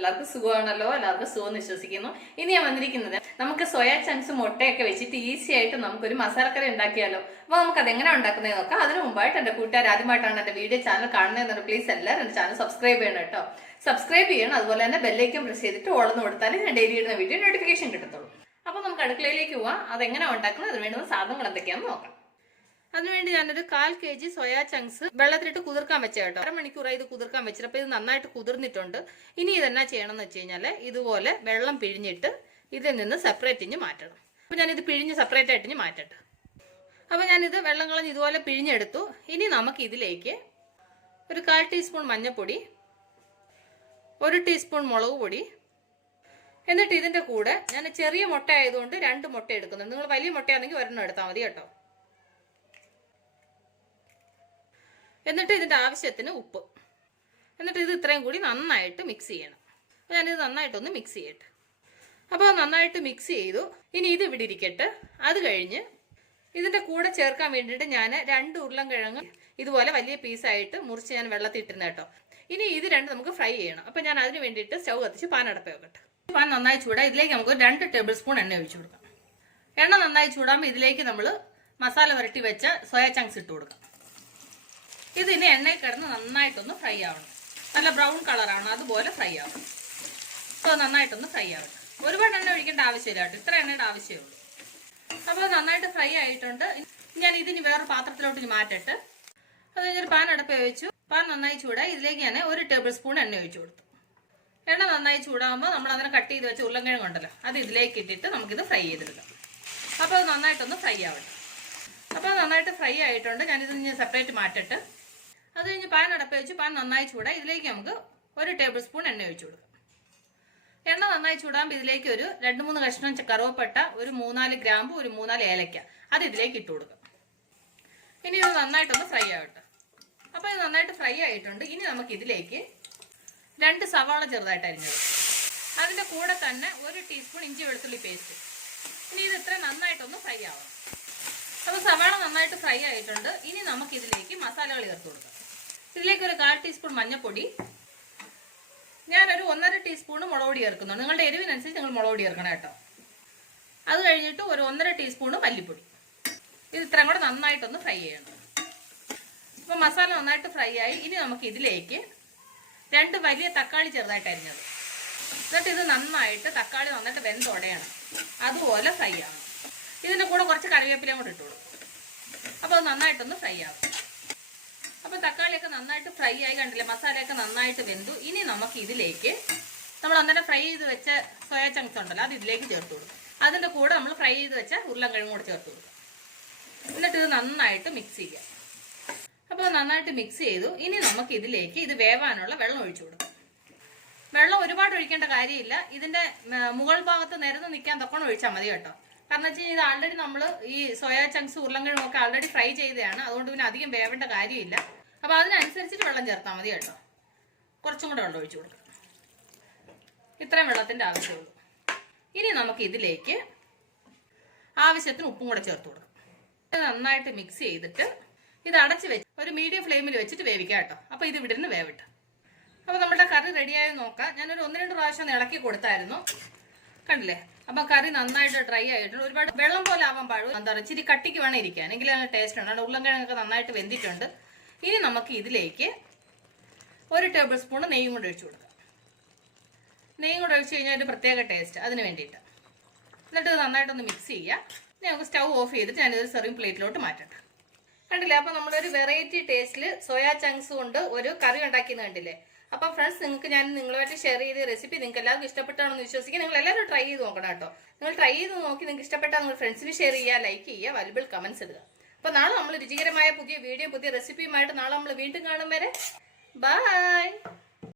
എല്ലാവർക്കും സുഖമാണല്ലോ, എല്ലാവർക്കും സുഖം വിശ്വസിക്കുന്നു. ഇനി ഞാൻ വന്നിരിക്കുന്നത് നമുക്ക് സോയാ ചങ്ക്സ് മുട്ടയൊക്കെ വെച്ചിട്ട് ഈസി ആയിട്ട് നമുക്കൊരു മസാലക്കറി ഉണ്ടാക്കിയാലോ. അപ്പൊ നമുക്ക് അതെങ്ങനെ ഉണ്ടാക്കുന്നത് നോക്കാം. അതിന് മുമ്പായിട്ട് എന്റെ കൂട്ടുകാർ ആദ്യമായിട്ടാണ് എന്റെ വീഡിയോ ചാനൽ കാണുന്നതെന്ന് പ്ലീസ് എല്ലാവരും എന്റെ ചാനൽ സബ്സ്ക്രൈബ് ചെയ്യണം കേട്ടോ. സബ്സ്ക്രൈബ് ചെയ്യണം. അതുപോലെ തന്നെ ബെല്ലൈക്കൻ പ്രസ് ചെയ്തിട്ട് ഓളന്ന് കൊടുത്താൽ ഞാൻ ഡെയിലി ഇടുന്ന വീഡിയോ നോട്ടിഫിക്കേഷൻ കിട്ടത്തുള്ളൂ. അപ്പൊ നമുക്ക് അടുക്കളയിലേക്ക് പോവാം. അതെങ്ങനെ ഉണ്ടാക്കുന്നത്, അതിന് വേണ്ടുന്ന സാധനങ്ങൾ എന്തൊക്കെയാണെന്ന് നോക്കാം. അതിനുവേണ്ടി ഞാനൊരു 1/4 kg സോയാ ചങ്ക്സ് വെള്ളത്തിലിട്ട് കുതിർക്കാൻ വെച്ച കേട്ടോ. അരമണിക്കൂറായി ഇത് കുതിർക്കാൻ വെച്ചിട്ട്. അപ്പൊ ഇത് നന്നായിട്ട് കുതിർന്നിട്ടുണ്ട്. ഇനി ഇതെന്നാ ചെയ്യണം എന്ന് വെച്ച് കഴിഞ്ഞാല് ഇതുപോലെ വെള്ളം പിഴിഞ്ഞിട്ട് ഇതിൽ നിന്ന് സെപ്പറേറ്റ് ഇഞ്ഞ് മാറ്റണം. അപ്പൊ ഞാനിത് പിഴിഞ്ഞ് സെപ്പറേറ്റ് ആയിട്ട് ഇഞ്ഞ് മാറ്റട്ടെ. അപ്പൊ ഞാനിത് വെള്ളം കളഞ്ഞ് ഇതുപോലെ പിഴിഞ്ഞെടുത്തു. ഇനി നമുക്ക് ഇതിലേക്ക് ഒരു 1/4 ടീസ്പൂൺ മഞ്ഞൾപ്പൊടി, 1 ടീസ്പൂൺ മുളക് പൊടി, എന്നിട്ട് ഇതിന്റെ കൂടെ ഞാൻ ചെറിയ മുട്ട ആയതുകൊണ്ട് 2 മുട്ട എടുക്കുന്നുണ്ട്. നിങ്ങൾ വലിയ മുട്ടയാണെങ്കിൽ ഒരെണ്ണം എടുത്താൽ മതി കേട്ടോ. എന്നിട്ട് ഇതിന്റെ ആവശ്യത്തിന് ഉപ്പ്, എന്നിട്ട് ഇത് ഇത്രയും കൂടി നന്നായിട്ട് മിക്സ് ചെയ്യണം. അപ്പോൾ ഞാനിത് നന്നായിട്ടൊന്ന് മിക്സ് ചെയ്യട്ടെ. അപ്പോൾ നന്നായിട്ട് മിക്സ് ചെയ്തു. ഇനി ഇത് ഇവിടെ ഇരിക്കട്ടെ. അത് കഴിഞ്ഞ് ഇതിന്റെ കൂടെ ചേർക്കാൻ വേണ്ടിയിട്ട് ഞാൻ 2 ഉരുളൻകിഴങ്ങ് ഇതുപോലെ വലിയ പീസായിട്ട് മുറിച്ച് ഞാൻ വെള്ളത്തിൽ ഇട്ടിരുന്ന കേട്ടോ. ഇനി ഇത് രണ്ടും നമുക്ക് ഫ്രൈ ചെയ്യണം. അപ്പം ഞാൻ അതിന് വേണ്ടിയിട്ട് സ്റ്റൗ കത്തിച്ച് പാൻ അടപ്പ് വെക്കട്ടെ. പാൻ നന്നായി ചൂടാ. ഇതിലേക്ക് നമുക്ക് 2 ടേബിൾ സ്പൂൺ എണ്ണ ഒഴിച്ചു കൊടുക്കാം. എണ്ണ നന്നായി ചൂടാകുമ്പോൾ ഇതിലേക്ക് നമ്മൾ മസാല പുരട്ടി വെച്ച സോയാ ചങ്ക്സ് ഇട്ട് കൊടുക്കാം. ഇതിന് എണ്ണയിൽ കിടന്ന് നന്നായിട്ടൊന്ന് ഫ്രൈ ആവണം. നല്ല ബ്രൗൺ കളറാവണം, അതുപോലെ ഫ്രൈ ആവണം. അപ്പോൾ നന്നായിട്ടൊന്ന് ഫ്രൈ ആവട്ടെ. ഒരുപാട് എണ്ണ ഒഴിക്കേണ്ട ആവശ്യമില്ല കേട്ടോ, ഇത്ര എണ്ണയുടെ ആവശ്യമേ ഉള്ളൂ. അപ്പോൾ നന്നായിട്ട് ഫ്രൈ ആയിട്ടുണ്ട്. ഞാൻ ഇതിന് വേറൊരു പാത്രത്തിലോട്ട് മാറ്റട്ടെ. അത് കഴിഞ്ഞൊരു പാൻ അടുപ്പ് വെച്ചു. പാൻ നന്നായി ചൂടായി. ഇതിലേക്ക് ഞാൻ 1 ടേബിൾ സ്പൂൺ എണ്ണ ഒഴിച്ചു കൊടുത്തു. എണ്ണ നന്നായി ചൂടാകുമ്പോൾ നമ്മൾ അതിനെ കട്ട് ചെയ്ത് വെച്ച ഉരുളൻകിഴങ്ങ് ഉണ്ടല്ലോ, അത് ഇതിലേക്ക് ഇട്ടിട്ട് നമുക്കിത് ഫ്രൈ ചെയ്തെടുക്കാം. അപ്പോൾ അത് നന്നായിട്ടൊന്ന് ഫ്രൈ ആവട്ടെ. അപ്പോൾ നന്നായിട്ട് ഫ്രൈ ആയിട്ടുണ്ട്. ഞാനിത് സെപ്പറേറ്റ് മാറ്റട്ടെ. അത് കഴിഞ്ഞ് പാൻ അടപ്പ് വെച്ച് പാൻ നന്നായി ചൂടായി. ഇതിലേക്ക് നമുക്ക് 1 ടേബിൾ സ്പൂൺ എണ്ണ ഒഴിച്ചു കൊടുക്കാം. എണ്ണ നന്നായി ചൂടാകുമ്പോൾ ഇതിലേക്ക് ഒരു 2-3 കഷ്ണം കറുവപ്പട്ട, ഒരു 3-4 ഗ്രാമ്പു, ഒരു 3-4 ഏലക്ക അത് ഇതിലേക്ക് ഇട്ട് കൊടുക്കാം. ഇനി ഇത് നന്നായിട്ടൊന്ന് ഫ്രൈ ആവട്ടെ. അപ്പോൾ ഇത് നന്നായിട്ട് ഫ്രൈ ആയിട്ടുണ്ട്. ഇനി നമുക്ക് ഇതിലേക്ക് 2 സവാള ചെറുതായിട്ട് അരിഞ്ഞത്, അതിൻ്റെ കൂടെ തന്നെ 1 ടീസ്പൂൺ ഇഞ്ചി വെളുത്തുള്ളി പേസ്റ്റ്. ഇനി ഇത് ഇത്ര നന്നായിട്ടൊന്ന് ഫ്രൈ ആവണം. അപ്പോൾ സവാള നന്നായിട്ട് ഫ്രൈ ആയിട്ടുണ്ട്. ഇനി നമുക്ക് ഇതിലേക്ക് മസാലകൾ ചേർത്ത് കൊടുക്കാം. ഇതിലേക്ക് ഒരു 1/4 ടീസ്പൂൺ മഞ്ഞൾപ്പൊടി, ഞാനൊരു 1.5 ടീസ്പൂൺ മുളക് പൊടി ചേർക്കുന്നുണ്ട്. നിങ്ങളുടെ എരിവിനനുസരിച്ച് നിങ്ങൾ മുളക് പൊടി ചേർക്കണം കേട്ടോ. അത് കഴിഞ്ഞിട്ട് ഒരു 1.5 ടീസ്പൂൺ മല്ലിപ്പൊടി. ഇത് ഇത്രയും കൂടെ നന്നായിട്ടൊന്ന് ഫ്രൈ ചെയ്യണം. അപ്പോൾ മസാല നന്നായിട്ട് ഫ്രൈ ആയി. ഇനി നമുക്ക് ഇതിലേക്ക് 2 വലിയ തക്കാളി ചെറുതായിട്ട് അരിഞ്ഞത്, എന്നിട്ട് ഇത് നന്നായിട്ട് തക്കാളി നന്നായിട്ട് വെന്തുടയണം, അതുപോലെ ഫ്രൈ ആവണം. ഇതിൻ്റെ കൂടെ കുറച്ച് കറിവേപ്പിലയും കൂടെ ഇട്ട് കൊടുക്കും. അപ്പോൾ അത് നന്നായിട്ടൊന്ന് ഫ്രൈ ആവും. അപ്പോൾ തക്കാളിയൊക്കെ നന്നായിട്ട് ഫ്രൈ ആയി, കണ്ടില്ലേ, മസാലയൊക്കെ നന്നായിട്ട് വെന്തു. ഇനി നമുക്ക് ഇതിലേക്ക് നമ്മൾ അന്നേരം ഫ്രൈ ചെയ്ത് വെച്ച സോയാ ചങ്ക്സ് ഉണ്ടല്ലോ, അത് ഇതിലേക്ക് ചേർത്ത് കൊടുക്കും. അതിൻ്റെ കൂടെ നമ്മൾ ഫ്രൈ ചെയ്ത് വെച്ച ഉരുളൻകിഴങ്ങ് കൂടെ ചേർത്ത് കൊടുക്കും. എന്നിട്ട് ഇത് നന്നായിട്ട് മിക്സ് ചെയ്യാം. അപ്പോൾ നന്നായിട്ട് മിക്സ് ചെയ്തു. ഇനി നമുക്ക് ഇതിലേക്ക് ഇത് വേവാനുള്ള വെള്ളം ഒഴിച്ചു കൊടുക്കാം. വെള്ളം ഒരുപാട് ഒഴിക്കേണ്ട കാര്യമില്ല. ഇതിൻ്റെ മുകൾ ഭാഗത്ത് നിരന്ന് നിൽക്കാൻ തൊക്കണം ഒഴിച്ചാൽ മതി കേട്ടോ. കാരണം വെച്ച് കഴിഞ്ഞാൽ ഇത് ആൾറെഡി നമ്മൾ ഈ സോയാ ചങ്ക്സ് ഉരുളൻകിഴങ്ങൊക്കെ ആൾറെഡി ഫ്രൈ ചെയ്തതാണ്. അതുകൊണ്ട് പിന്നെ അധികം വേവേണ്ട കാര്യമില്ല. അപ്പോൾ അതിനനുസരിച്ചിട്ട് വെള്ളം ചേർത്താൽ മതി കേട്ടോ. കുറച്ചും കൂടെ വെള്ളം ഒഴിച്ചു കൊടുക്കാം. ഇത്രയും വെള്ളത്തിൻ്റെ ആവശ്യമുള്ളൂ. ഇനി നമുക്ക് ഇതിലേക്ക് ആവശ്യത്തിന് ഉപ്പും കൂടെ ചേർത്ത് കൊടുക്കാം. ഇത് നന്നായിട്ട് മിക്സ് ചെയ്തിട്ട് ഇത് അടച്ച് വെച്ച് ഒരു മീഡിയം ഫ്ലെയിമിൽ വെച്ചിട്ട് വേവിക്കാം കേട്ടോ. അപ്പോൾ ഇത് ഇവിടെ നിന്ന് വേവിട്ട്. അപ്പോൾ നമ്മുടെ കറി റെഡിയായി നോക്കാം. ഞാനൊരു 1-2 പ്രാവശ്യം ഇളക്കി കൊടുത്തായിരുന്നു, കണ്ടില്ലേ. അപ്പം കറി നന്നായിട്ട് ഡ്രൈ ആയിട്ടുണ്ട്. ഒരുപാട് വെള്ളം പോലെ ആവാൻ പാടും, എന്താ പറയുക, ഇച്ചിരി കട്ടിക്ക് വേണം ഇരിക്കാൻ, എങ്കിലും നല്ല ടേസ്റ്റ് ഉണ്ട്. ഉരുളൻകിഴങ്ങൊക്കെ നന്നായിട്ട് വെന്തിട്ടുണ്ട്. ഇനി നമുക്ക് ഇതിലേക്ക് 1 ടേബിൾ സ്പൂൺ നെയ്യും കൂടെ ഒഴിച്ചു കൊടുക്കാം. നെയ്യും കൂടെ ഒഴിച്ച് കഴിഞ്ഞാൽ ഒരു പ്രത്യേക ടേസ്റ്റ്, അതിന് വേണ്ടിയിട്ട്. എന്നിട്ട് ഇത് നന്നായിട്ടൊന്ന് മിക്സ് ചെയ്യാം. ഇനി നമുക്ക് സ്റ്റൗ ഓഫ് ചെയ്തിട്ട് ഞാനിതൊരു സെർവിങ് പ്ലേറ്റിലോട്ട് മാറ്റട്ടെ. കണ്ടില്ലേ, അപ്പം നമ്മളൊരു വെറൈറ്റി ടേസ്റ്റിൽ സോയാ ചങ്ക്സ് കൊണ്ട് ഒരു കറി ഉണ്ടാക്കിയെന്ന് കണ്ടില്ലേ. അപ്പം ഫ്രണ്ട്സ്, നിങ്ങൾക്ക് ഞാൻ നിങ്ങളുമായിട്ട് ഷെയർ ചെയ്ത റെസിപ്പി നിങ്ങൾക്ക് എല്ലാവർക്കും ഇഷ്ടപ്പെട്ടാണെന്ന് വിശ്വസിക്കുക. നിങ്ങൾ എല്ലാവരും ട്രൈ ചെയ്ത് നോക്കണം കേട്ടോ. നിങ്ങൾ ട്രൈ ചെയ്ത് നോക്കി നിങ്ങൾക്ക് ഇഷ്ടപ്പെട്ടാൽ നിങ്ങൾ ഫ്രണ്ട്സിന് ഷെയർ ചെയ്യുക, ലൈക്ക് ചെയ്യുക, വാല്യുബിൾ കമന്റ്സ് ഇടുക. അപ്പോൾ നാളെ നമ്മൾ രുചികരമായ പുതിയ വീഡിയോ, പുതിയ റെസിപ്പിയുമായിട്ട് നാളെ നമ്മൾ വീണ്ടും കാണും വരെ ബൈ.